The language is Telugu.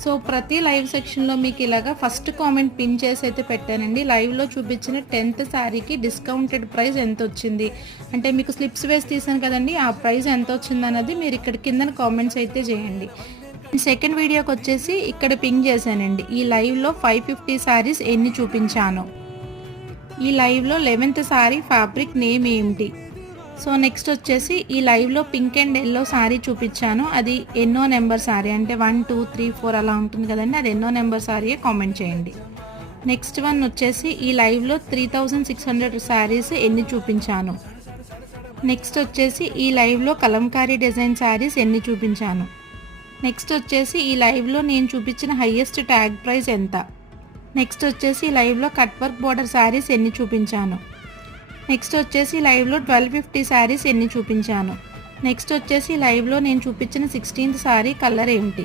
సో ప్రతి లైవ్ సెక్షన్లో మీకు ఇలాగా ఫస్ట్ కామెంట్ పిన్ చేసి అయితే పెట్టానండి. లైవ్లో చూపించిన 10th శారీకి డిస్కౌంటెడ్ ప్రైస్ ఎంత వచ్చింది, అంటే మీకు స్లిప్స్ వేసి తీసాను కదండి, ఆ ప్రైస్ ఎంత వచ్చింది అన్నది మీరు ఇక్కడ కింద కామెంట్స్ అయితే చేయండి. సెకండ్ వీడియోకి వచ్చేసి ఇక్కడ పింక్ చేశానండి. ఈ లైవ్లో 550 శారీస్ ఎన్ని చూపించాను, ఈ లైవ్లో 11th శారీ ఫ్యాబ్రిక్ నేమ్ ఏంటి. సో నెక్స్ట్ వచ్చేసి ఈ లైవ్లో పింక్ అండ్ ఎల్లో శారీ చూపించాను, అది ఎన్నో నెంబర్ శారీ, అంటే 1 2 3 4 అలా ఉంటుంది కదండి, అది ఎన్నో నెంబర్ శారీయే కామెంట్ చేయండి. నెక్స్ట్ వన్ వచ్చేసి ఈ లైవ్లో 3600 శారీస్ ఎన్ని చూపించాను. నెక్స్ట్ వచ్చేసి ఈ లైవ్లో కలంకారీ డిజైన్ శారీస్ ఎన్ని చూపించాను. నెక్స్ట్ వచ్చేసి ఈ లైవ్లో నేను చూపించిన హైయెస్ట్ ట్యాగ్ ప్రైస్ ఎంత. నెక్స్ట్ వచ్చేసి లైవ్లో కట్ వర్క్ బోర్డర్ శారీస్ ఎన్ని చూపించాను. నెక్స్ట్ వచ్చేసి లైవ్లో 1250 శారీస్ ఎన్ని చూపించాను. నెక్స్ట్ వచ్చేసి లైవ్లో నేను చూపించిన 16th శారీ కలర్ ఏమిటి.